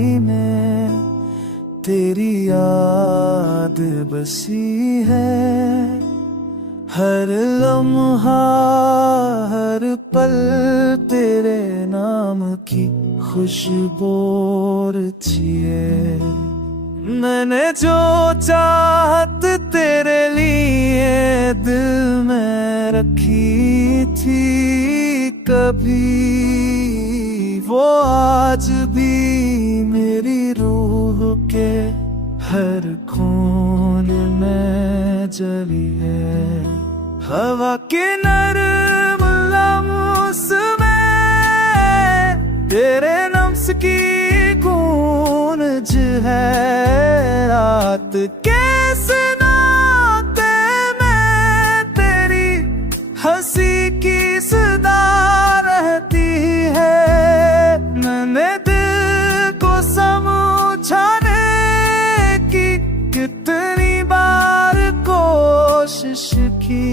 तन्हाई में तेरी याद बसी है। हर लम्हा हर पल तेरे नाम की खुशबू छिए। मैंने जो चाहत तेरे लिए दिल में रखी थी कभी, वो आज भी मेरी रूह के हर खून में जली है। हवा के नरम लम्स में तेरे नफ्स की गूंज है। रात के सुनाते में तेरी हंसी की सदा रहती है। मैंने दिल को समझाने की कितनी बार कोशिश की,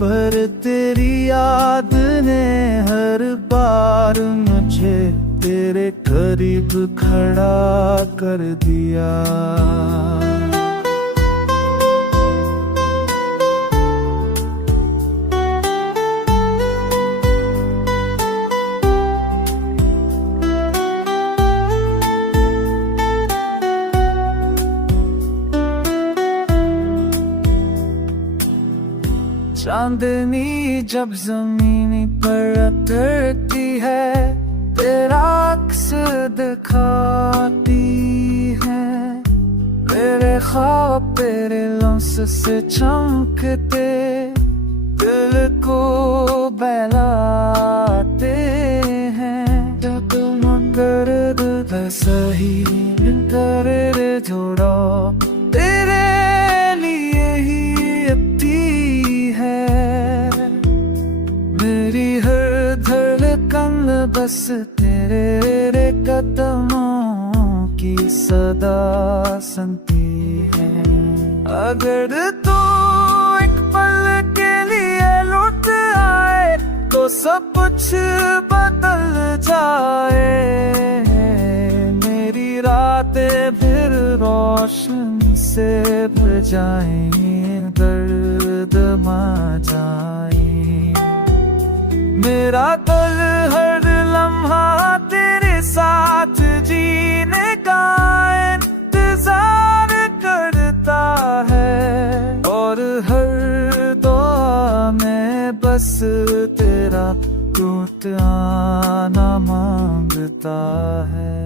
पर तेरी याद ने हर बार मुझे तेरे करीब खड़ा कर दिया। चांदनी जब जमीन पर उतरती है, तेरा अक्स दिखाती है। मेरे ख्वाब तेरे लम्स से चमकते दिल को बहलाते हैं। जब मगर वैसा ही दर्द जोड़ा तेरे लिए ही अती है। मेरी हर धड़कन बस तेरे कदमों की सदा सुनती है। अगर तू एक पल के लिए लौट आए तो सब कुछ बदल जाए। मेरी रातें फिर रोशन से भर जाएं, दर्द मा जाए। मेरा दिल हर लम्हा तेरे साथ जीने का इंतजार करता है, और हर दुआ में बस तेरा लौट आना मांगता है।